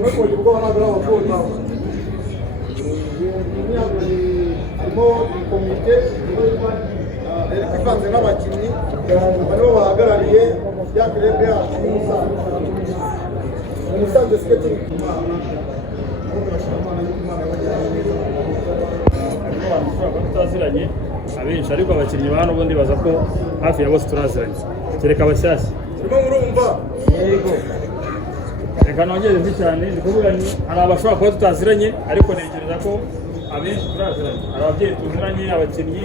Tumekoje ubwo banagara abakunda. Harimo komite ivanze n'abakinnyi bariho bahagarariye ya club yacu Musanze Skating tutaziranye abenshi ariko abakinnyi ba hano ubundi baza ko hafi ya bose turaziranye kereka abashyashya turimo murumva yego reka nongereze cyane ndi kuvuga ni hari abashobora kuba tutaziranye ariko ntekereza ko abenshi turaziranye hari ababyeyi tuziranye abakinnyi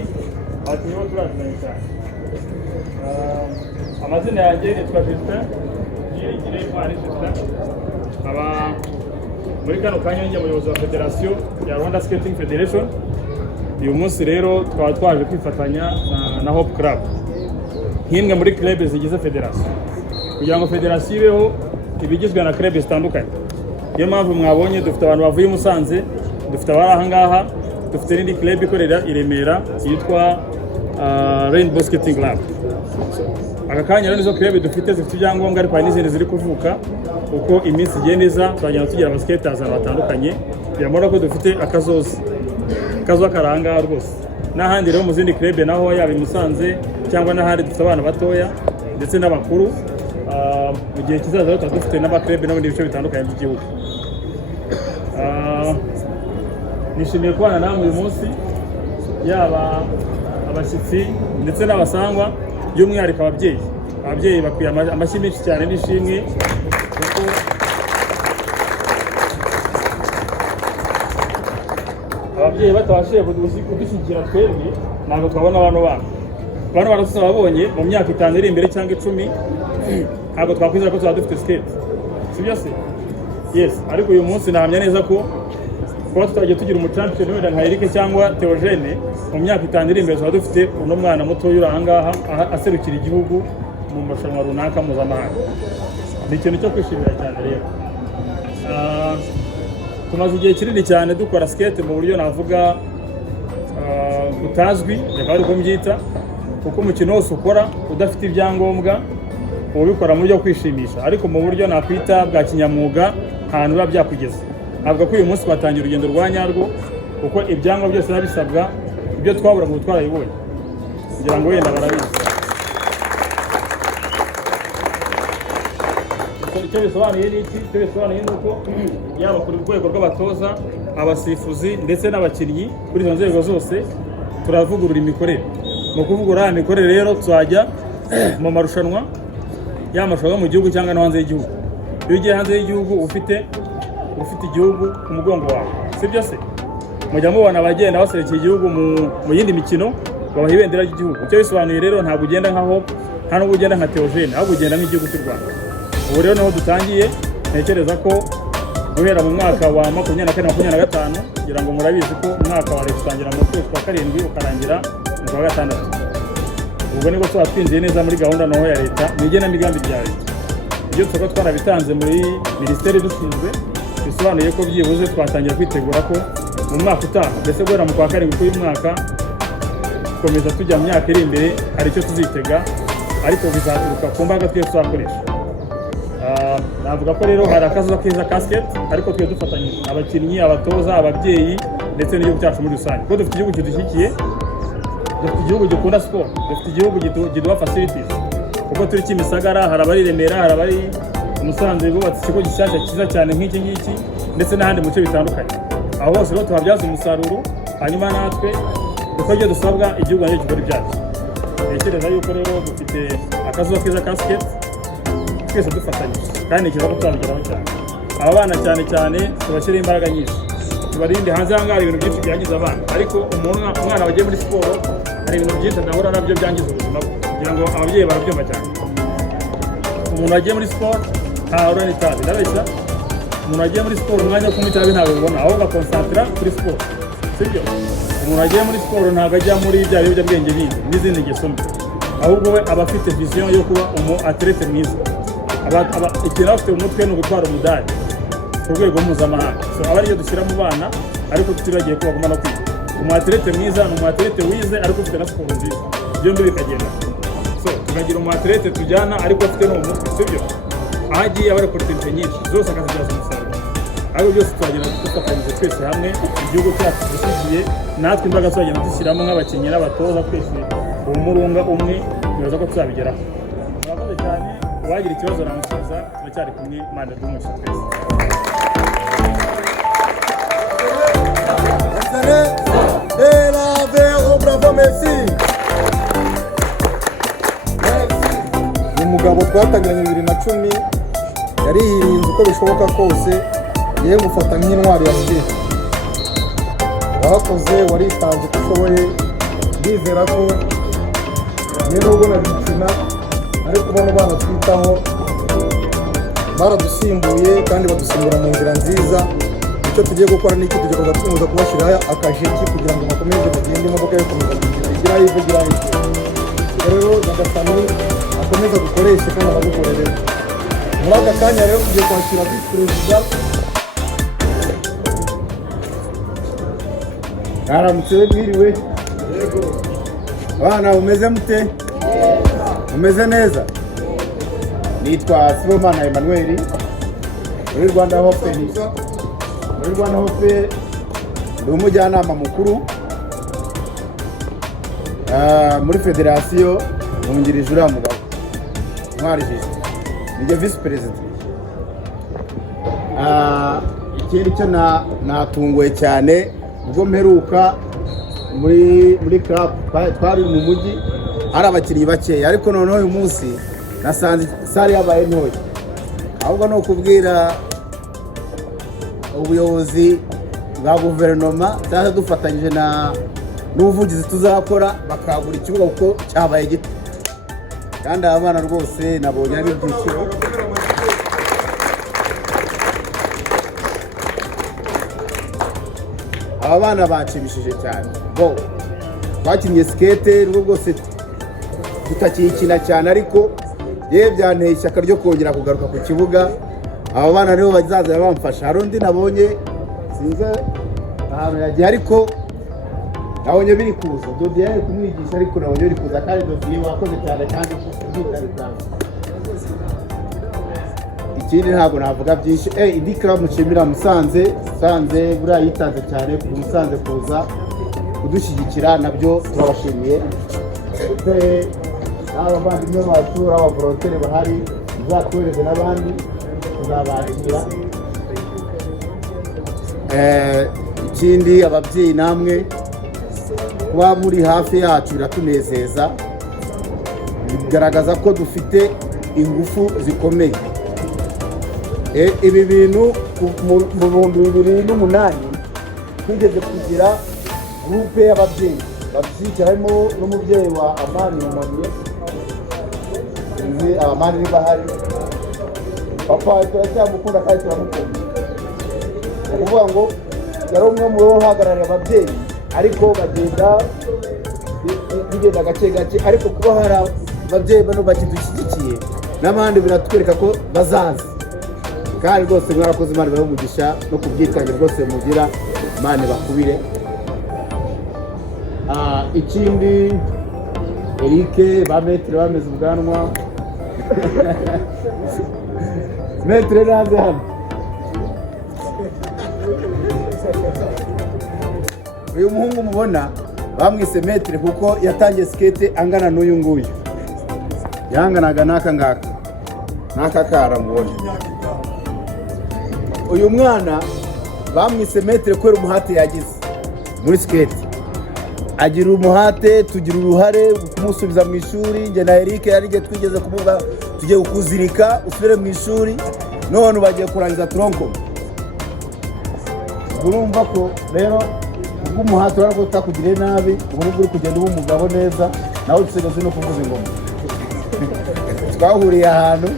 bo turaziranye cyane amazina yanjye nitwa Justin Tugiye aba muri kano kanya njye umuyobozi wa Federation ya Rwanda Skating Federation. Uyu munsi rero twaba twaje kwifatanya na Hope Club nk'imwe muri club zigize Federation kugira ngo Federation ibeho ibigizwe na club zitandukanye. Niyo mpamvu mwabonye dufite abantu bavuye Musanze, dufite abari aha ngaha, dufite n'indi club ikorera i Remera yitwa Rainbow Skating Club. Aka kanya rero nizo club dufite zifite ibyangombwa ariko hari n'izindi ziri kuvuka uko iminsi igenda twagenda tugira abaskaters batandukanye. Biramora ko dufite akazoza karanga rwose n'ahandi rero mu zindi club naho yaba i Musanze cyangwa n'ahandi dufite abana batoya ndetse n'abakuru. Mu gihe kizaza rero dufite n'aba-club n'abandi bice bitandukanye by'igihugu. Nishimiye kubana namwe uyu munsi yaba abashyitsi ndetse n'abasangwa by'umwihariko ababyeyi bakwiye amashyi menshi cyane n'ishimwe kuko ababyeyi batabashije kudushyigikira twebwe ntabwo twabona bano bana tuzababonye mu myaka 5 iri imbere cyangwa 10 ntabwo twakwizera ko tuzaba dufite skate sibyo se yes ariko uyu munsi nahamya neza ko kuba tutagiye tugira umuchampion wenda nka Eric cyangwa Theogene mu myaka 5 iri imbere tuzaba dufite uno mwana muto uri aha ngaha aserukira igihugu mu marushanwa runaka mpuzamahanga. Ni ikintu cyo kwishimira cyane rero. Tumaze igihe kinini cyane dukora skate mu buryo navuga utazwi reka ari uko mbyita kuko umukino wose ukora udafite ibyangombwa ubikora mu buryo kwishimisha ariko mu buryo nakwita bwa kinyamwuga ahantu biba byakugeza. Avuga ko uyu munsi twatangira urugendo rwa nyarwo kuko ibyangombwa byose babisabwa ibyo twabura ngo twarabibonye kugira ngo wenda barabizi. Icyo bisobanuye ni iki? Icyo bisobanuye ni uko yaba ku rwego rw'abatoza, abasifuzi ndetse n'abakinnyi kuri izo nzego zose turavugurura imikorere. Mu kuvugurura imikorere rero tuzajya mu marushanwa y'amarushanwa mu gihugu cyangwa no hanze y'igihugu. Iyo ugiye hanze y'igihugu ufite igihugu ku mugongo wawe sibyo se mujya mubona abagenda baserekeye igihugu mu yindi mikino babaha ibendera ry'igihugu. Icyo bisobanuye rero ntabwo ugenda nka Hope nta n'ubwo ugenda nka Theogene ahubwo ugenda nk'igihugu cy'u Rwanda. Ubu rero niho dutangiye ntekereza ko guhera mu mwaka wa 2024-2025 kugira ngo murabizi ko umwaka wa leta utangira mu kwezi kwa 7 ukarangira mu kwa 6. Ubwo niko tuba twinjiye neza muri gahunda naho ya leta n'igenamigambi rya leta. Ibyo tuba twarabitanze muri minisiteri dushinzwe bisobanuye ko byibuze twatangira kwitegura ko mu mwaka utaha ndetse guhera mu kwa 7 k'uyu mwaka komeza tujya mu myaka iri imbere hari icyo tuzitega ariko bizaturuka ku mbaraga twe tuzakoresha. Navuga ko rero hari akazuba keza basket ariko twe dufatanyije abakinnyi abatoza ababyeyi ndetse n'igihugu cyacu muri rusange kuko dufite igihugu kidushyigikiye, dufite igihugu gikunda siporo, dufite igihugu giduha facilities kuko turi Kimisagara, hari abari Remera, hari abari Musanze bubatse ikigo gishyashya cyiza cyane nk'iki ngiki ndetse n'ahandi mu bice bitandukanye. Aho hose rero tuhabyaza umusaruro hanyuma natwe uko ibyo dusabwa igihugu nacyo gikora ibyacu. Ntekereza yuko rero dufite akazuba keza basket twese dufatanyije kandi kiza kutwabigeraho cyane. Aba bana cyane tubashyira imbaraga nyinshi tubarinde hanze aha ngaha ibintu byinshi byangiza abana ariko umwana wagiye muri siporo hari ibintu byinshi adahura nabyo byangiza ubuzima bwe kugira ngo ababyeyi barabyumva cyane. Umuntu wagiye muri siporo ntahura n'itabi ndabeshya. Umuntu wagiye muri siporo umwanya wo kunywa itabi ntabwo ubona ahubwo akonsantra kuri siporo sibyo. Umuntu wagiye muri siporo ntabwo ajya muri bya biyobyabwenge bindi n'izindi ngeso mbi ahubwo we aba afite vision yo kuba umu athlete mwiza. Ikintu afite mu mutwe ni ugutwara umudari ku rwego mpuzamahanga. Aba ariyo dushyira mu bana ariko tutibagiye ko bagomba no kwiga. Umu-athlete mwiza ni umu-athlete wize ariko ufite na siporo nziza byombi bikagenda. Tukagira umu-athlete tujyana ariko afite no mu mutwe sibyo. Aho agiye aba ari opportunity nyinshi zose akazibyaza umusaruro. ariko byose turagenda dufatanyije twese hamwe igihugu cyacu dushyigikiye natwe imbaraga turagenda dushyiramo nk'abakinnyi n'abatoza twese umurunga umwe bibaza ko tuzabigeraho. Murakoze cyane, uwagira ikibazo namusubiza, turacyari kumwe, Imana idumugisha twese. Ni umugabo twatangiranye 2010, yarihirinze uko bishoboka kose yewe gufata nk'intwari ya skate. Warakoze, waritanze uko ushoboye, ndizera ko nubwo nabikina ariko ubona abana twitaho baradusimbuye kandi badusimbura mu nzira nziza. Icyo tugiye gukora ni iki? Tugiye kuza kubashyiraho akajeki kugira ngo bakomeze kugenda imodoka yo komeza kugira ivugira iki. Rero Nyagasani akomeza gukoresha kandi abagukorere. Muri aka kanya rero tugiye kwakira visi perezida. Aramutse mwiriwe. Yego. Abana umeze mute? Umeze neza? Nitwa Sibomana Emmanuel, muri Rwanda Hope. Muri Rwanda Hope ndi umujyanama mukuru muri federasiyo, nungirije uriya mugabo Ntwarije, nijye visi perezida. Ikindi cyo natunguwe cyane ubwo mperuka muri club twari mu mujyi ari abakinnyi bakeya, ariko noneho uyu munsi nasanze sare yabaye ntoya. Ahubwo no kubwira ubuyobozi bwa guverinoma cyangwa dufatanyije n'ubuvugizi tuzakora bakagura ikibuga kuko cyabaye gito, kandi aba bana rwose nabonye ari ibyishimo. Aba bana bacibishije cyane. Twakinnye skate rwo rwose tutakiyikina cyane, ariko yewe byanteye ishyaka ryo kongera kugaruka ku kibuga. Aba bana nibo bazaza bamfasha. Hari undi nabonye sinze ahantu yagiye, ariko nabonye biri kuza. Tugiye kumwigisha, ariko nabonye biri kuza, kandi Tugiye wakoze cyane kandi ubwitange. Ikindi ntabwo navuga byinshi. Indi club mushimira Musanze buriya yitanze cyane ku Musanze kuza kudushyigikira, nabyo turabashimiye. N'abavandimwe bacu n'abavolonteri bahari, muzatwohereze n'abandi tuzabakira. Ikindi ababyeyi namwe kuba muri hafi yacu biratunezeza, bigaragaza ko dufite ingufu zikomeye. Ibi bintu mu 2008 twigeze kugira groupe y'ababyeyi babyicaramo n'umubyeyi wa Amani Mumagambo. Amani ni bahari, papa turacyamukunda kandi turamukunda. Ukuvuga ngo yari umwe mu bahagarariye ababyeyi, ariko bigenda gake gake, ariko kuba hari ababyeyi bano bakidushyigikiye n'abandi biratwereka ko bazaza. Kandi rwose mwarakoze, Imana ibahe umugisha no kubyitange rwose mugira, Imana bakubire. Ikindi Eric ba metre bameze ubwanwa metre naze hano. Uyu muhungu mubona bamwise metre kuko yatangiye skate angana n'uyu nguyu, yanganaga n'aka kara mubona. Uyu mwana bamwise metre kubera umuhate yagize muri skate. Agira umuhate, tugira uruhare kumusubiza mu ishuri. Nge na Eric yarige twigeze kumuga tugiye kukuzirika usubire mu ishuri, none bagiye kurangiza tronko. Urumva ko rero ubwo umuhate warako utakugire nabi, ubu uri kugenda uba umugabo neza, nawe usigaze no kuvuza ingoma. Twahuriye ahantu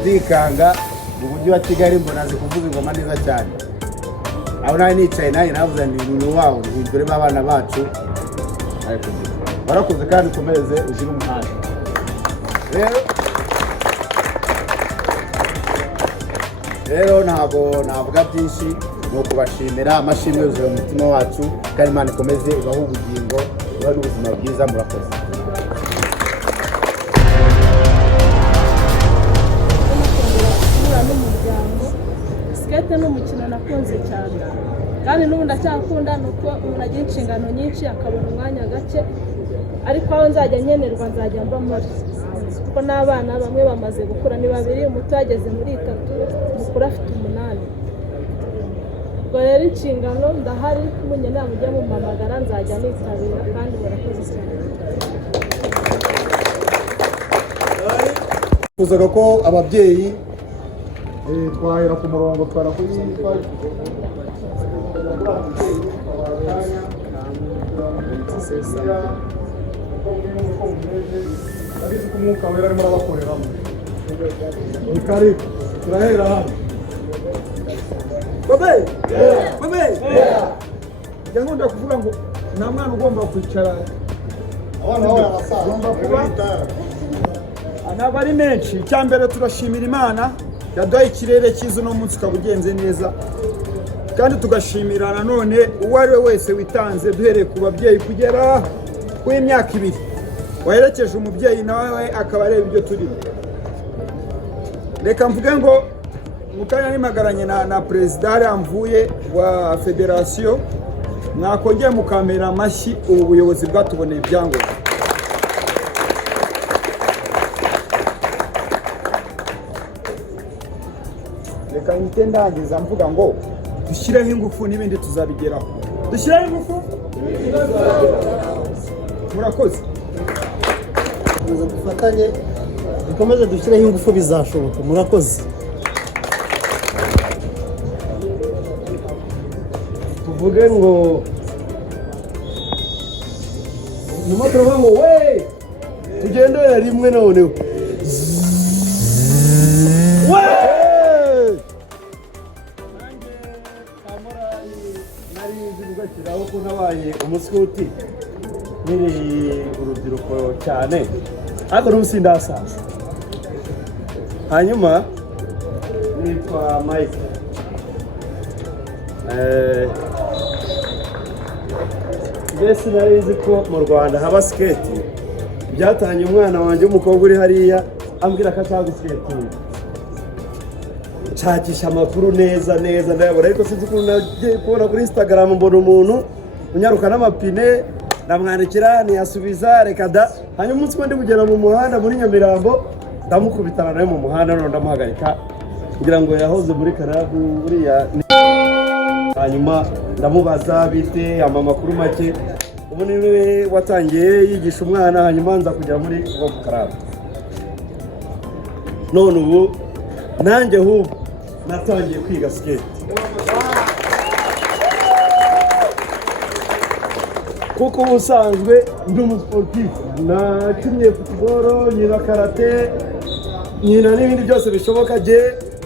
ndikanga mu mujyi wa Kigali, mbona azi kuvuza ingoma neza cyane. Aho nawe nicaye nawe navuze ndi umuntu wawe, dore babana bacu. Barakoze kandi ukomeze ugire umuhanda. Rero ntabwo navuga byinshi, ni ukubashimira. Amashimwe yuzuye umutima wacu, kandi Imana ikomeze ibahe ubugingo, ibahe n'ubuzima bwiza. Murakoze. Skate n'umukino narabikunze cyane kandi n'ubu ndacyakunda nuko umuntu agira inshingano nyinshi akabona umwanya gake ariko aho nzajya nkenerwa nzajya mba muri kuko n'abana bamwe bamaze gukura ni 2 umuto yageze muri 3 mukuru afite 8 ubwo rero inshingano ndahari munyenera mujya mu mamagara nzajya nitabira kandi barakoze cyane. Kuzaga ko ababyeyi twahera ku murongo twara kuri ariko umwuka wera arimo arabakoreramo ikari turahera hano babe ngakunda kuvuga ngo nta mwana ugomba kwicara abana bagomba kuba ntabwo ari menshi. Icyambere turashimira Imana yaduhaye ikirere cyiza uno munsi ukaba ugenze neza kandi tugashimira nanone uwo ari we wese witanze duhereye ku babyeyi kugera ku imyaka 2 waherekeje umubyeyi nawe akaba areba ibyo turimo. Reka mvuge ngo mukanya nimagaranye na perezida yamvuye wa federation mwakongeye mukamera amashyi ubu buyobozi bwatuboneye ibyangombwa. Reka nitendangiza mvuga ngo dushyireho ingufu n'ibindi tuzabigeraho. Dushyireho ingufu murakoze. Kubufatanye dukomeze dushyireho ingufu bizashoboka. Murakoze. Tuvuge ngo nyuma turavuga ngo we tugendera rimwe noneho kiraho ko nabaye umuskuti niri urubyiruko cyane ariko n'ubusindasaza. Hanyuma nitwa Mike mbese narizi ko mu Rwanda haba skate. Byatanye umwana wanjye w'umukobwa uri hariya ambwira ko ashaka skating. Nshakisha amakuru neza ndayabura ariko sinzi ukuntu nagiye kubona kuri Instagram mbona umuntu unyaruka n'amapine ndamwandikira ntiyasubiza reka da. Hanyuma umunsi ndi kugera mu muhanda muri Nyamirambo ndamukubitana nawe mu muhanda none ndamuhagarika kugira ngo yahoze muri karabu buriya. Hanyuma ndamubaza bite amakuru make ubu niwe watangiye yigisha umwana hanyuma nza kujya muri karabu. None ubu nanjye hubwo natangiye kwiga skate kuko ubusanzwe ndi umusportif. Nakinnye football, nyina karate, nyina n'ibindi byose bishoboka.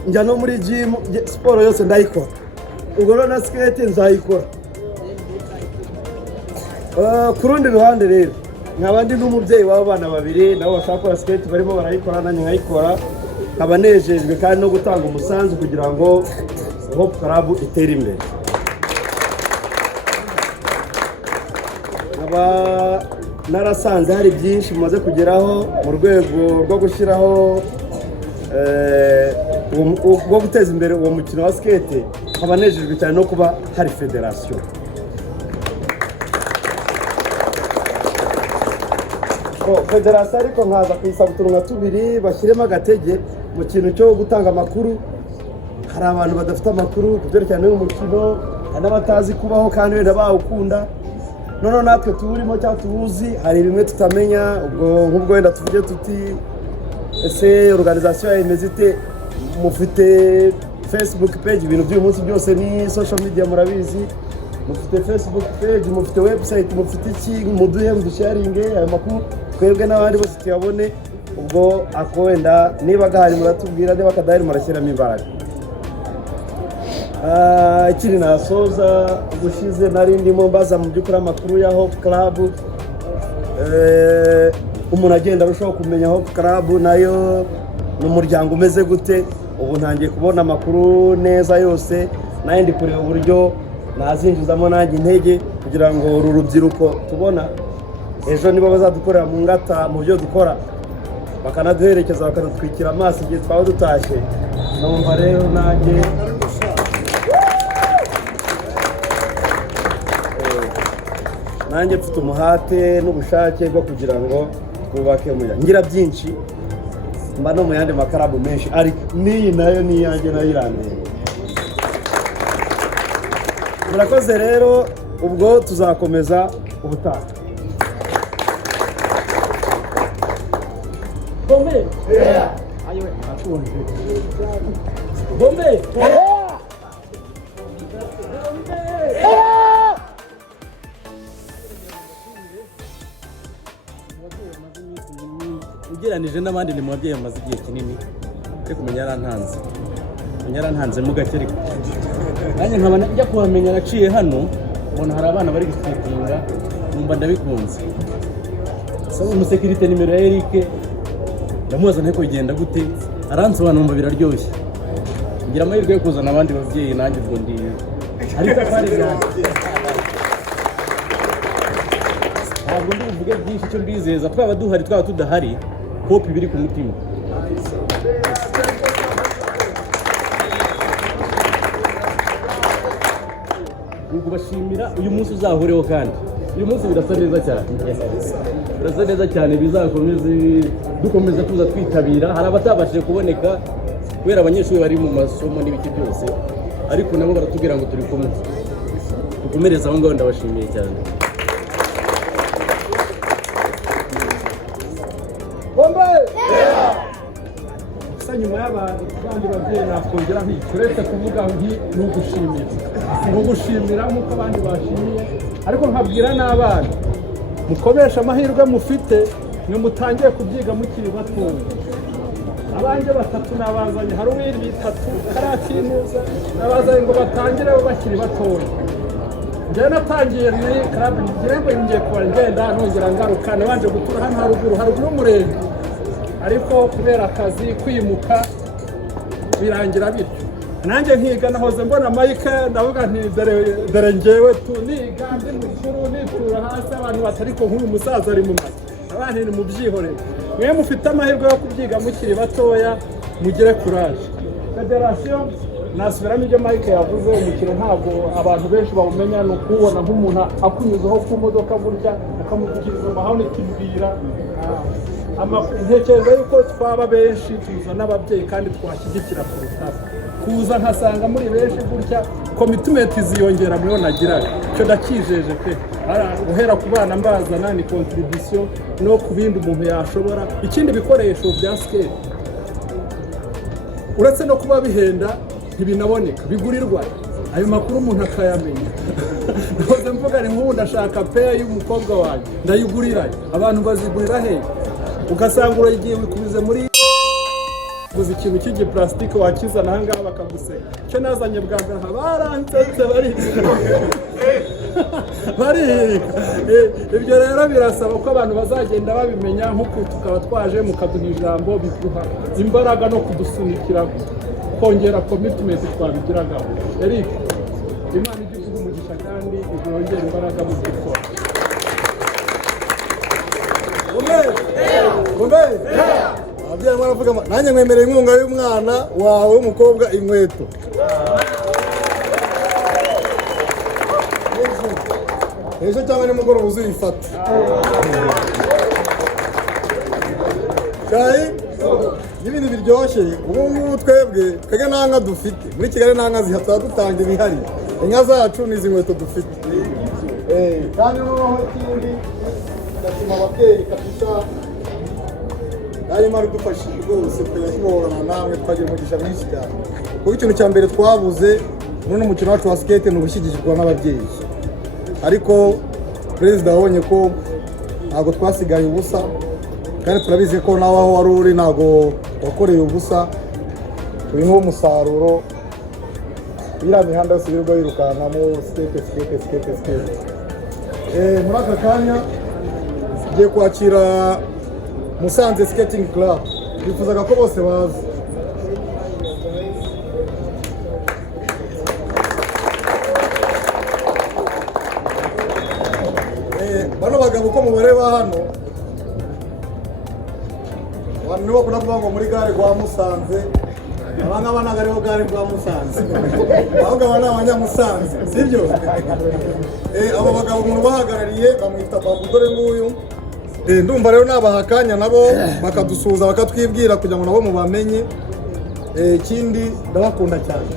Njya no muri gym, siporo yose ndayikora. Ubwo rero na skate nzayikora. Ku rundi ruhande rero nkaba ndi n'umubyeyi w'abana 2 nabo bashaka gukora skate barimo barayikora nanjye nkayikora. Nkaba nejejwe kandi no gutanga umusanzu kugira ngo Hope Club itere imbere. Nkaba narasanze hari byinshi mumaze kugeraho mu rwego rwo gushyiraho wo guteza imbere uwo mukino wa skate. Nkaba nejejwe cyane no kuba hari federation. Federation ariko nkaza kuyisaba utuntu 2 bashyiremo agatege mu kintu cyo gutanga amakuru. Hari abantu badafite amakuru kubyerekana n'umukino, hari n'abatazi kubaho kandi wenda bawukunda. None natwe turimo cyangwa tubuzi hari bimwe tutamenya. Ubwo nk'ubwo wenda tuvuge tuti ese organisation ya imezite mufite Facebook page, ibintu by'uyu munsi byose ni social media murabizi. Mufite Facebook page, mufite website, mufite iki, muduhe mudusharinge ayo makuru twebwe n'abandi bose tuyabone. Ubwo ako wenda niba gahari muratubwira, niba kadahari murashyiramo imbaraga. Ikiri nasoza gushize nari ndimo mbaza mu by'ukuri amakuru ya Hope Club. Umuntu agenda arushaho kumenya Hope Club nayo n'umuryango umeze gute. Ubu ntangiye kubona amakuru neza yose, naye ndi kureba uburyo nazinjizamo nanjye intege kugira ngo uru rubyiruko tubona ejo niba bazadukorera mu ngata mu byo dukora bakanaduherekeza bakadutwikira amaso igihe twaba dutashye. Numva rero nanjye nanjye mfite umuhate n'ubushake bwo kugira ngo twubake ngira byinshi mba no mu yandi makarabu menshi ariko n'iyi nayo ni iyanjye nayo irandeba. Murakoze rero, ubwo tuzakomeza ubutaha. Bombe! Ayo, akunze. Bombe! Ugereranije n'abandi ni mu babyeyi bamaze igihe kinini, ariko umenya yarantanze mu gake ariko nanjye nkaba njya kuhamenya naciye hano mbona hari abana bari gusitinga numva ndabikunze. Saba umusekirite nimero ya Eric ndamubaza nteko bigenda gute, aransobanura numva biraryoshye, ngira amahirwe yo kuzana abandi babyeyi nanjye ubwo ndi ariko atari byanjye. Ntabwo ndi buvuge byinshi, icyo mbizeza twaba duhari twaba tudahari hope biri ku mutima. Kubashimira uyu munsi uzahoreho, kandi uyu munsi birasa neza cyane, bizakomeze dukomeza tuza twitabira. Hari abatabashije kuboneka kubera abanyeshuri bari mu masomo n'ibiki byose, ariko nabo baratubwira ngo turi kumwe, dukomereze aho ngaho. Ndabashimiye cyane. gusa nyuma y'abandi babyeyi nakongera uretse kuvuga ni ugushimira nk'uko abandi bashimiye, ariko nkabwira n'abana mukoresha amahirwe mufite, mwe mutangiye kubyiga mukiri batoya. Abanjye batatu nabazanye, hari uwiri bitatu karakinuza, nabazanye ngo batangire bakiri batoya. Njyewe natangiye muri club, ngiye kuba ngenda nongera ngaruka, nabanje gutura hano haruguru y'umurenge, ariko kubera akazi kwimuka birangira bityo. Nanjye nkiga nahoze mbona Mike, ndavuga nti dore njyewe niga ndi mukuru nitura hasi abantu batariko nk'uyu musaza ari mu mazi, abantu ni mu byihorere. Mwe mufite amahirwe yo kubyiga mukiri batoya, mugire courage. Federation nasubiramo ibyo Mike yavuze, umukino ntabwo abantu benshi bawumenya, no kubona nk'umuntu akunyuzaho ku modoka burya ukamuvugiriza amahane ikibwira. Ntekereza yuko twaba benshi tuza n'ababyeyi kandi twashyigikira kurutaho. Kuza nkasanga muri benshi gutya commitment ziyongera muyo nagiraga, cyo ndakijeje pe. Guhera ku bana mbazana ni contribution no ku bindi umuntu yashobora. Ikindi bikoresho bya skate uretse no kuba bihenda ntibinaboneka, bigurirwa. Ayo makuru umuntu akayamenya. Ndoze mvuga ni nk'ubu ndashaka pair y'umukobwa wanjye, ndayigurira. Abantu bazigurira he? Ugasanga uragiye wikubize muri guza ikintu cy'igiplastike wakizana aha ngaha bakaguseka. Cyo nazanye bwa mbere barantsetse bari ibyo rero birasaba ko abantu bazagenda babimenya, nk'uko tukaba twaje mukaduha ijambo biduha imbaraga no kudusunikira kongera commitment twabigiragaho. Eric, Imana ijye iguha umugisha kandi izongera imbaraga mu gukora. Ababyeyi baravuga nanjye nkwemereye inkunga y'umwana wawe w'umukobwa inkweto. Ejo cyangwa nimugoroba uzifata. Kai n'ibintu biryoshye. Ubu ngubu twebwe nta nka dufite. Muri Kigali nta nka zihatsa dutanga ibihari. Inka zacu ni izi nkweto dufite. Kandi noneho ikindi ndashima ababyeyi kabisa, harimo dufashije rwose tuyashobora namwe twagira umugisha mwinshi cyane. Kuko ikintu cya mbere twabuze muri umukino wacu wa skate ni ubushyigikirwa n'ababyeyi, ariko perezida wabonye ko ntabwo twasigaye ubusa, kandi turabizi ko nawe aho wari uri ntabwo wakoreye ubusa. Uyu ni wo musaruro iriya mihanda yose wirirwa wirukankamo skate. Muri aka kanya tugiye kwakira Musanze Skating Club, bifuzaga ko bose baza. Bano bagabo uko mubareba hano, abantu nibo kunavuga ngo muri gare kwa Musanze abangaba ntabwo ariho gare rwa Musanze ahubwo aba ni abanyamusanze sibyo. Abo bagabo umuntu bahagarariye bamwita Babu, dore nguyu. Ndumva rero nabaha akanya nabo bakadusuhuza bakatwibwira kugira ngo nabo mubamenye. Ikindi ndabakunda cyane.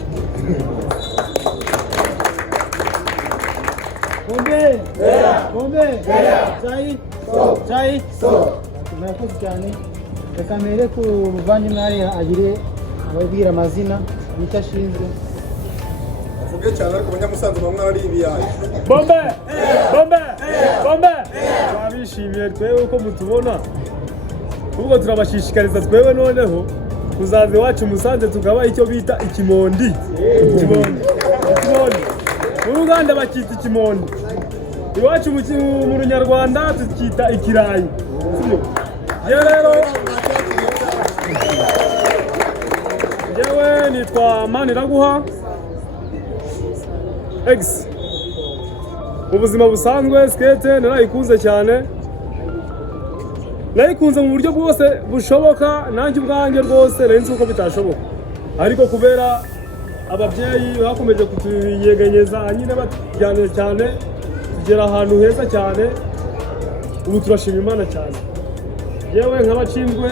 Bombe Chai murakoze cyane. Reka mbere ku muvandimwe hariya agire ababwira amazina bita ashinzwe. Avuge cyane ariko abanyamusanze bamwe ari ibiyaye. Bombe twabishimiye twewe uko mutubona, ubwo turabashishikariza twewe noneho kuzaza iwacu Musanze tukaba icyo bita ikimondi. Mu Ruganda bakita ikimondi, iwacu mu Runyarwanda tukita ikirayi. Rero yewe nitwa Maniraguha X. Ubuzima busanzwe skate narayikunze cyane, nayikunze mu buryo bwose bushoboka, nanjye ubwanjye rwose nari nzi uko bitashoboka, ariko kubera ababyeyi bakomeje kutuyeganyeza nyine batujyana cyane tugera ahantu heza cyane, ubu turashima Imana cyane. Yewe nk'abashinzwe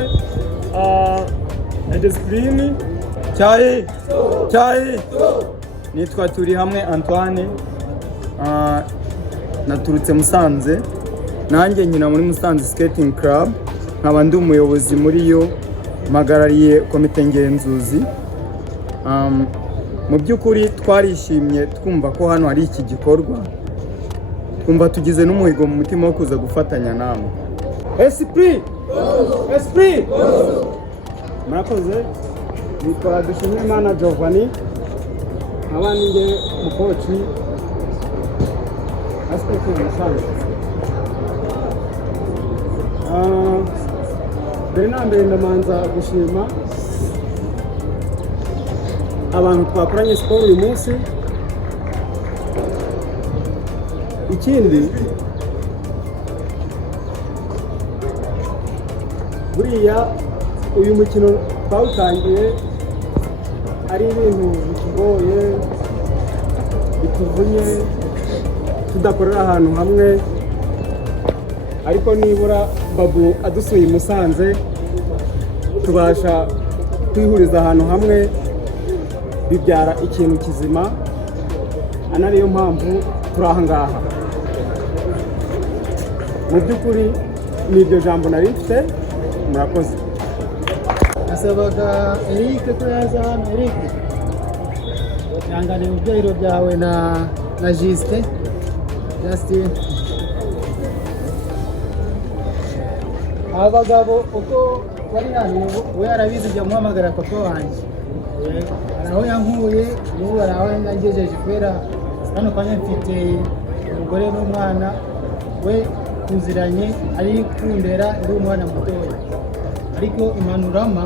discipline Cyayi nitwa Turi hamwe Antoine, naturutse Musanze, nanjye nkina muri Musanze Skating Club, nkaba ndi umuyobozi muri yo, mpagarariye komite ngenzuzi. Mu by'ukuri twarishimye twumva ko hano hari iki gikorwa, twumva tugize n'umuhigo mu mutima wo kuza gufatanya namwe. Esprit murakoze. Nitwa Dushimimana Giovanni, nkaba ninjye umukoci aspect Musanze. Mbere na mbere ndamanza gushima abantu twakoranye siporo uyu munsi. Ikindi buriya uyu mukino twawutangiye ari ibintu bitugoye bituvunye tudakorera ahantu hamwe, ariko nibura Babu adusuye Musanze tubasha kwihuriza ahantu hamwe, bibyara ikintu kizima, anariyo mpamvu turi aha ngaha. Mu by'ukuri ni iryo jambo nari mfite, murakoze. Nasabaga Eric ko yaza hano. Eric yangane ibyiro byawe na Justin. Abagabo uko bari hano we yarabizi jya muhamagara papa wanjye, araho yankuye n'ubu araho yangejeje kubera hano kanya mfite umugore n'umwana, we tuziranye ari kundera ndi umwana mutoya, ariko impanurama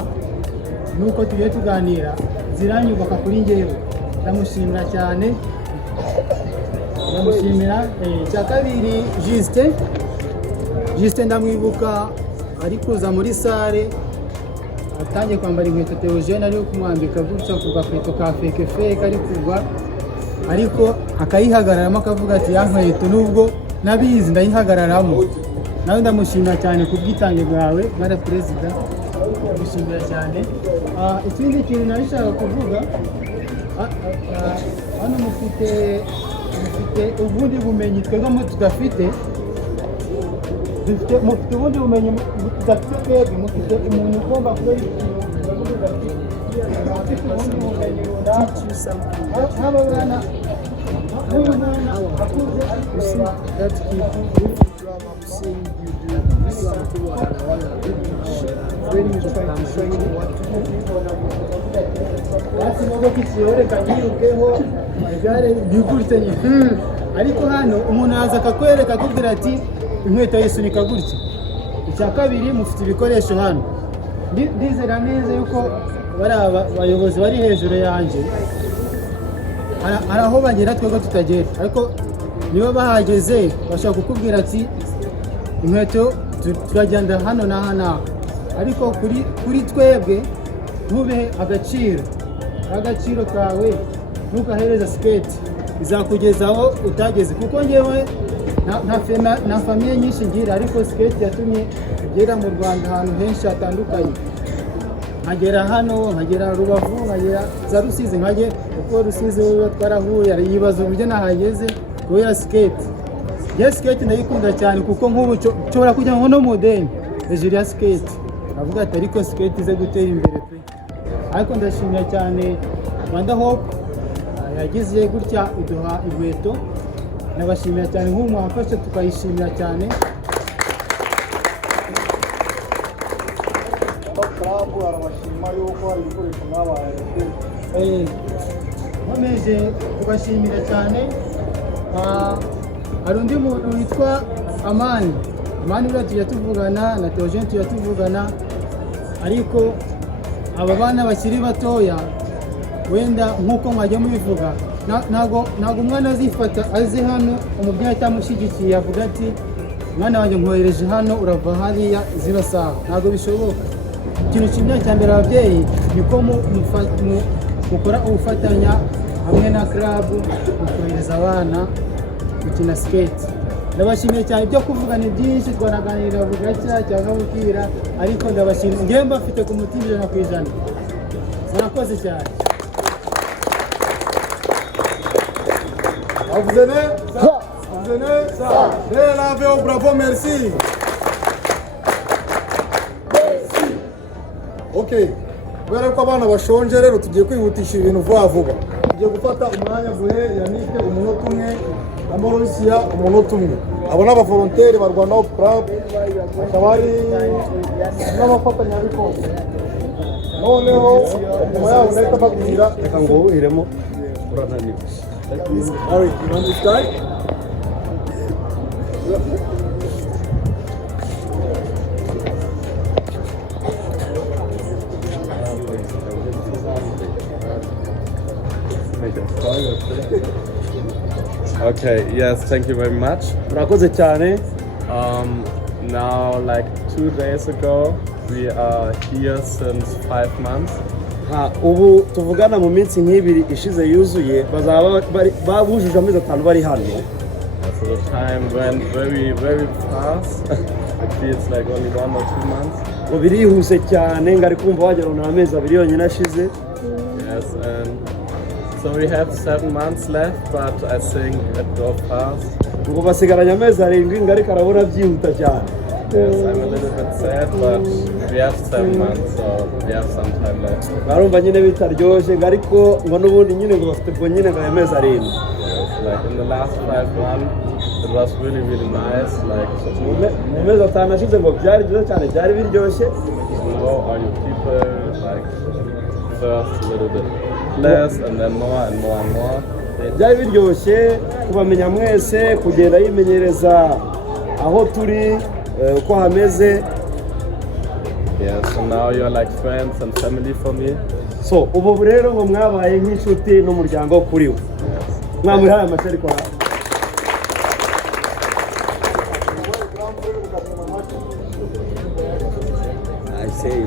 nuko tugiye tuganira ziranyubaka kuri njyewe. Ndamushimira cyane, ndamushimira. Cya kabiri Justin ndamwibuka ari kuza muri sale, atangiye kwambara inkweto Theogene ari kumwambika gutya ku gakweto ka feke ari kugwa, ariko akayihagararamo akavuga ati ya nkweto nubwo nabizi ndayihagararamo. Nawe ndamushimira cyane ku bwitange bwawe mara perezida, ndamushimira cyane. Ikindi kintu narishaka kuvuga, hano mufite ubundi bumenyi twebwe tudafite. Mufite ubundi bumenyi tudafite twebwe, mufite umuntu ugomba kuba ubundi bumenyi runaka. Haba bwana huyu mwana akuze ariko hano umuntu aza akakwereka akubwira ati inkweto yisunika gutya. Icya kabiri mufite ibikoresho hano, ndizera neza yuko bari abayobozi bari hejuru yanjye, hari aho bagera twebwe tutagera, ariko niba bahageze bashaka kukubwira ati inkweto turagenda hano n'aha n'aha, ariko kuri twebwe ntubihe agaciro. agaciro kawe ntugahereza skate izakugezaho utageze kuko ngewe nta famiye nyinshi ngira ariko skate yatumye ngera mu Rwanda ahantu henshi hatandukanye nkagera hano nkagera Rubavu nkagera za Rusizi nkage kuko Rusizi twarahuye yibaza uburyo nahageze kubera skate. Yes, skate ndayikunda cyane kuko nk'ubu nshobora kujya nko no modeni hejuru ya skate avuga ati ariko skate ize gutera imbere pe. Ariko ndashimira cyane Rwanda Hope yagize gutya iduha inkweto, nabashimira cyane nk'ubu mwafashe tukayishimira cyane. Nkomeje kubashimira cyane. Hari undi muntu witwa Amani buriya tujya tuvugana na Theogene tujya tuvugana, ariko aba bana bakiri batoya wenda nk'uko mwajya mubivuga ntago umwana azifata azi hano umubyeyi atamushyigikiye avuga ati mwana wanjye nkohereje hano urava hariya zino saha, ntabwo bishoboka. Ikintu kimwe cya mbere ababyeyi niko mukora ubufatanya hamwe na club mukohereza abana gukina skate. Ndabashimiye cyane, ibyo kuvuga ni byinshi twanaganira bugacya cyangwa bukira, ariko ndabashimiye ngewe mbafite ku mutima 100%. Murakoze cyane. Vous venez ça. Bravo, bravo, merci. Okay. Kubera ko abana bashonje rero tugiye kwihutisha ibintu vuba. Tugiye gufata umwanya guhe Yannick umunota umwe na Mauricia umunota umwe. Abo n'aba volontaire ba Rwanda Club akaba ari n'abafatanyabikorwa. Noneho nyuma yaho nahita mbabwira reka ngo uhiremo urananiwe. All right, you want to start? Okay, yes, thank you very much. Murakoze cyane. Now, like 2 days ago, we are here since 5 months. Ubu tuvugana mu minsi nk'ibiri ishize yuzuye bazaba babujije amezi 5 bari hano. So the time went very, very fast. It feels like only 1 or 2 months. Ngo birihuse cyane ngari kumva wagera mu amezi 2 yonyine ashize. Yes, and so we have 7 months left, but I think it goes fast. Ngo basigaranye amezi 7 ngari karabona byihuta cyane. Yes, I'm a little bit sad, but we have 7 months, so we have some time left. Barumva nyine bitaryoje ariko ngo n'ubundi nyine ngo bafite bwo nyine ngo amezi 7. Yes, like in the last 5 months, it was really, really nice. Like mu mezi 5 ashize ngo byari byiza cyane, byari biryoshye. Know all your people, like first a little bit less and then more and more and more. Byari biryoshye kubamenya mwese, kugenda yimenyereza aho turi uko hameze. Yeah, so now you're like friends and family for me. So ubu rero ngo mwabaye nk'inshuti n'umuryango kuri we. Mwamurihaye amashari kwa I say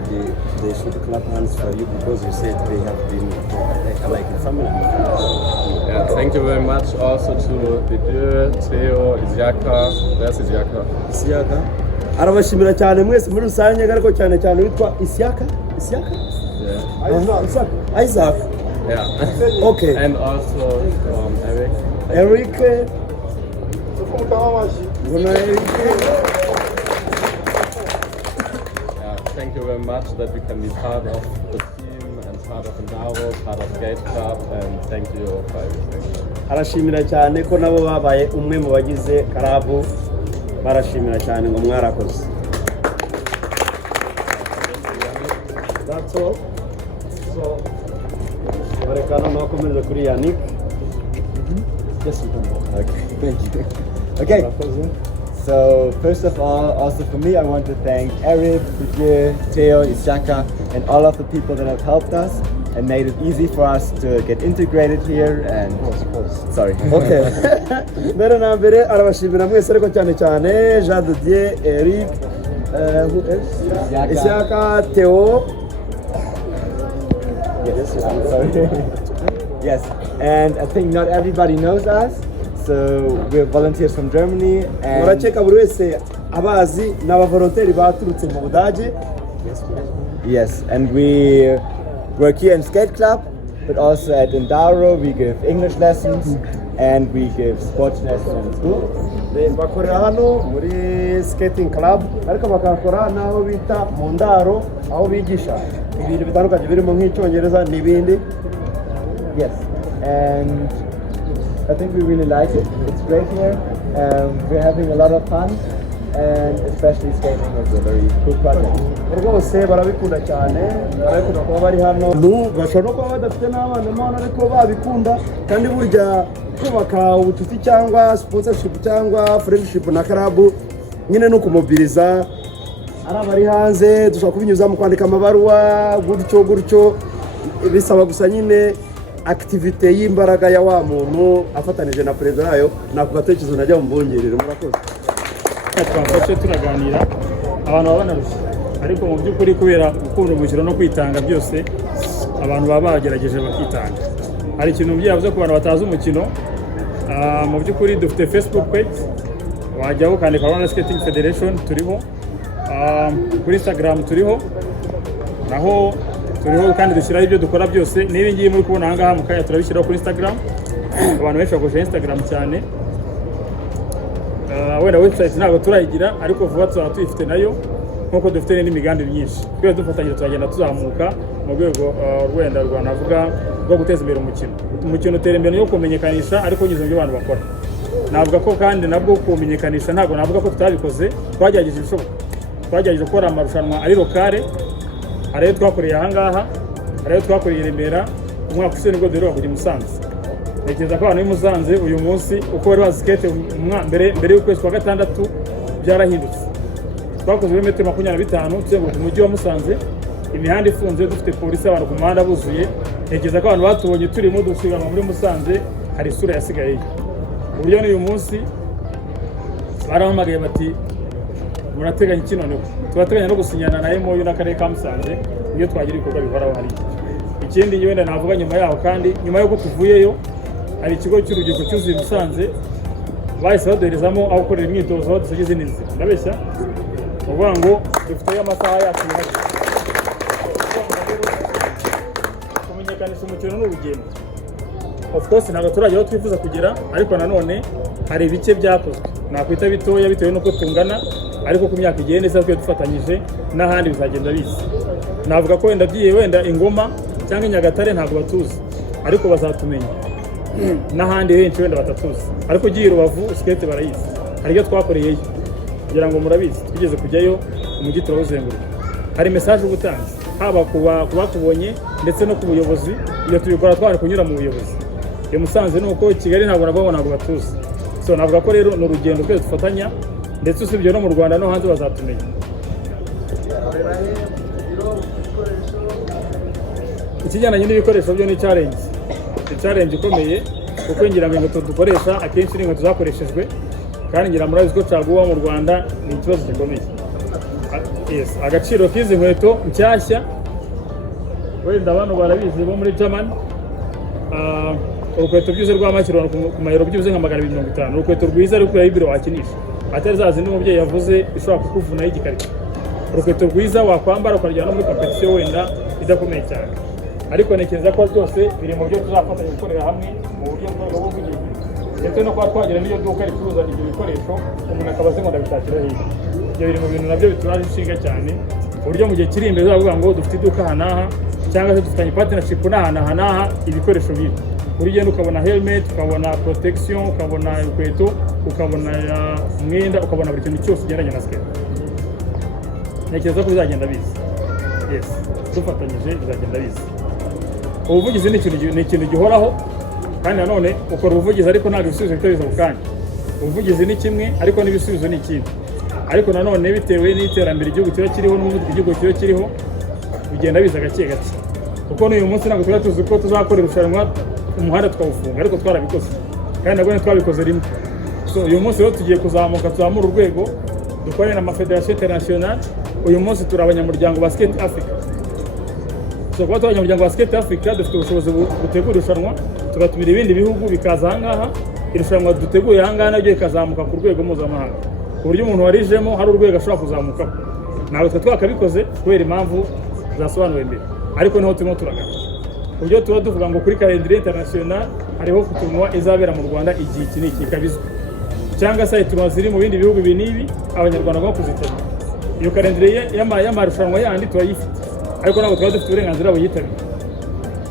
they should clap hands for you because you said they have been like a family. Yeah, thank you very much also to Tugiye, Theo, Ibyaburaga. Where's Ibyaburaga? Isiaka. Arabashimira cyane mwese muri rusange ariko cyane cyane witwa Isiaka. Yeah. Isaac. Yeah. Okay. And also Eric. Eric. Thank you very much that we can be part of the team and part of Endaro, part of Skate Club, and thank you for everything. Arashimira cyane ko nabo babaye umwe mu bagize karabu, barashimira cyane ngo mwarakoze. That's all. So, barekana nakomeza kuri Yannick. Yes, we can go. Okay, thank you. Okay. So first of all, also for me, I want to thank Eric, Tugiye, Theo, Ibyaburaga, and all of the people that have helped us and made it easy for us to get integrated here. And sorry. Okay. Mbere na mbere arabashimira mwese ariko cyane cyane Jean Didier, Eric, who else? Ibyaburaga, Theo. Yes, I'm sorry. Yes, and I think not everybody knows us, so we're volunteers from Germany. And murakeka buri wese abazi n'abavolonteri baturutse mu Budage. yes, and we work here in skate club, but also at Indaro we give English lessons and we give sports lessons in school. bakorera hano muri skating club ariko bakakora naho bita mu Ndaro aho bigisha ibintu bitandukanye birimo nk'icyongereza n'ibindi. Yes, and I think we really like it. It's great here. We're having a lot of fun, and especially skating is a very cool project. rwose barabikunda cyane, barabikunda kuba bari hano. Bashobora no kuba badafite n'abana none ariko babikunda, kandi burya kubaka ubucuti cyangwa sponsorship cyangwa friendship na club nyine no kumobiriza ari abari hanze, dushobora kubinyuza mu kwandika amabaruwa gutyo bisaba gusa nyine activity y'imbaraga ya wa muntu afatanije na perezida yayo. Nako gatekerezo najya mu bongerere. Murakoze. twafashe turaganira abantu baba banarushye, ariko mu by'ukuri kubera gukunda umukino no kwitanga byose abantu baba bagerageje bakitanga. Hari ikintu byavuze ku bantu batazi umukino, mu by'ukuri dufite Facebook page, wajyaho ukandika Bwa Rwanda Skating Federation, turiho kuri Instagram, turiho naho turiho kandi dushyiraho ibyo dukora byose. N'ibi ngibi muri kubona ahangaha mu kanya turabishyiraho kuri Instagram. Abantu benshi bakoresha Instagram cyane. Wenda website ntabwo turayigira, ariko vuba tuzaba tuyifite nayo, nkuko dufite n'imigambi myinshi. Twese dufatanyije turagenda tuzamuka mu rwego rwenda rwanavuga rwo guteza imbere umukino. Umukino utera imbere yo kumenyekanisha, ariko nyuze mu byo abantu bakora. Navuga ko kandi nabwo kumenyekanisha ntabwo navuga ko tutabikoze, twagerageje ibishoboka. Twagerageje gukora amarushanwa ari lokale, hari ayo twakoreye ahangaha, hari ayo twakoreye i Remera, umwaka ushize nibwo duheruka kujya i Musanze. Ntekereza ko abantu b'i Musanze uyu munsi uko bari bazi skate mbere y'ukwezi kwa gatandatu byarahindutse. Twakoze ibirometero 25 tuzenguruka umujyi wa Musanze, imihanda ifunze, dufite polisi, abantu ku muhanda buzuye. Ntekereza ko abantu batubonye turimo dusiganwa muri Musanze hari isura yasigayeyo. Uburyo n'uyu munsi barahamagaye bati murateganya iki noneho? Turateganya no gusinyana na MOU n'akarere ka Musanze iyo twagira ibikorwa bihoraho hari. Ikindi wenda navuga nyuma yaho, kandi nyuma yo tuvuyeyo hari ikigo cy'urubyiruko cyuzuye Musanze bahise baduherezamo aho gukorera imyitozo aho dusigize n'inzira. Ndabeshya uvuga ngo dufiteyo amasaha yacu yihariye. Kumenyekanisha umukino n'urugendo, of course ntabwo turajya aho twifuza kugera, ariko nanone hari ibice byakozwe nakwita bitoya bitewe n'uko tungana, ariko ku myaka igenda isa twe dufatanyije n'ahandi bizagenda biza. Navuga ko wenda byiye wenda Ingoma cyangwa i Nyagatare ntabwo batuzi, ariko bazatumenya. N'ahandi henshi wenda batatuzi, ariko ugiye Rubavu skate barayizi. Hari ibyo twakoreyeyo kugira ngo murabizi, tugeze kujyayo umujyi turawuzenguruka. Hari message ubutanzi haba kubakubonye ndetse no ku buyobozi. Iyo tubikora twari kunyura mu buyobozi. Iyo Musanze nuko Kigali ntabwo nabwo batuzi. So navuga ko rero n'urugendo twese dufatanya, ndetse usibye no mu Rwanda no hanze bazatumenya. Ikijyanye n'ibikoresho byo ni challenge ikomeye, kuko ngira ngo inkweto dukoresha akenshi ni inkweto zakoreshejwe, kandi ngira murabizi ko caguwa mu Rwanda ni ikibazo gikomeye. Yes, agaciro k'izi nkweto nshyashya wenda abantu barabizi bo muri German, urukweto byuze rw'amakiro ku mayero byuze nka 250. Urukweto rwiza ariko ya ibiro wakinisha, atari zazi n'umubyeyi yavuze ishobora kukuvuna y'igikarito. Urukweto rwiza wakwambara ukarujyana muri competition wenda idakomeye cyane. Ariko ntekereza ko byose biri mu byo tuzafatanya gukorera hamwe mu buryo bw'ubuvugizi, ndetse no kuba twagira n'iyo duka ricuruza ibyo bikoresho umuntu akabaze ngo ndabishakira hirya. Ibyo biri mu bintu nabyo bituraje inshinga cyane, uburyo mu gihe kiri imbere uzavuga ngo dufite iduka hanaha cyangwa se dufitanye partnership n'aha ibikoresho bibi. Urugendo ukabona helmet, ukabona protection, ukabona urukweto, ukabona umwenda, ukabona buri kintu cyose ugeranye na skate. Ntekereza ko bizagenda biza. Yes, dufatanyije bizagenda biza. Ubuvugizi ni ikintu gihoraho, kandi nanone ukora ubuvugizi ariko ntabwo ibisubizo bitariza ku kanya. Ubuvugizi ni kimwe ariko n'ibisubizo ni ikindi. Ariko nanone bitewe n'iterambere igihugu kiba kiriho n'umuvuduko igihugu kiba kiriho, bigenda biza gake gake. Kuko n'uyu munsi ntabwo tuba tuzi ko tuzakora irushanwa umuhanda tukawufunga, ariko twarabikoze kandi nabwo twabikoze rimwe. So uyu munsi rero tugiye kuzamuka, tuzamura urwego, dukorera na Federation International. Uyu munsi turi abanyamuryango ba Skate Africa. so kuba tubanya umuryango wa Skate Africa dufite ubushobozi butegura irushanwa tugatumira ibindi bihugu bikaza ahangaha irushanwa duteguye ahangaha naryo ikazamuka ku rwego mpuzamahanga ku buryo umuntu warijemo hari urwego ashobora kuzamukaho ntabwo twe twakabikoze kubera impamvu zasobanuwe mbere ariko niho turimo turagana ku buryo tuba tuvuga ngo kuri calendrier international hariho kutumwa izabera mu Rwanda igihe iki n'iki kabizwe cyangwa se itumwa ziri mu bindi bihugu bin'ibi abanyarwanda bwo kuzitabira iyo calendrier y'amarushanwa yandi turayifite ariko ntabwo twaba dufite uburenganzira buyitabira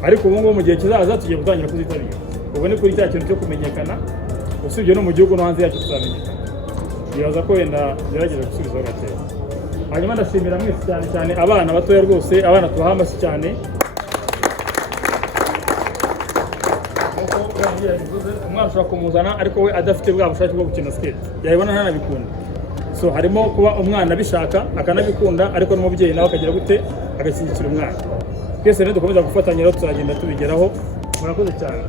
ariko ubu ngubu mu gihe kizaza tugiye gutangira kuzitabira ubwo ni kuri cya kintu cyo kumenyekana usibye no mu gihugu no hanze yacyo tuzamenyekana bibaza ko wenda gerageza gusubizaho gakeya hanyuma ndashimira mwese cyane cyane abana batoya rwose abana tubaha amashyi cyane umwana ushobora kumuzana ariko we adafite bwa bushake bwo gukina skate yabibona ntanabikunda so harimo kuba umwana abishaka akanabikunda ariko n'umubyeyi nawe akagira gute agashyigikira umwana twese rero dukomeza gufatanya rero tuzagenda tubigeraho murakoze cyane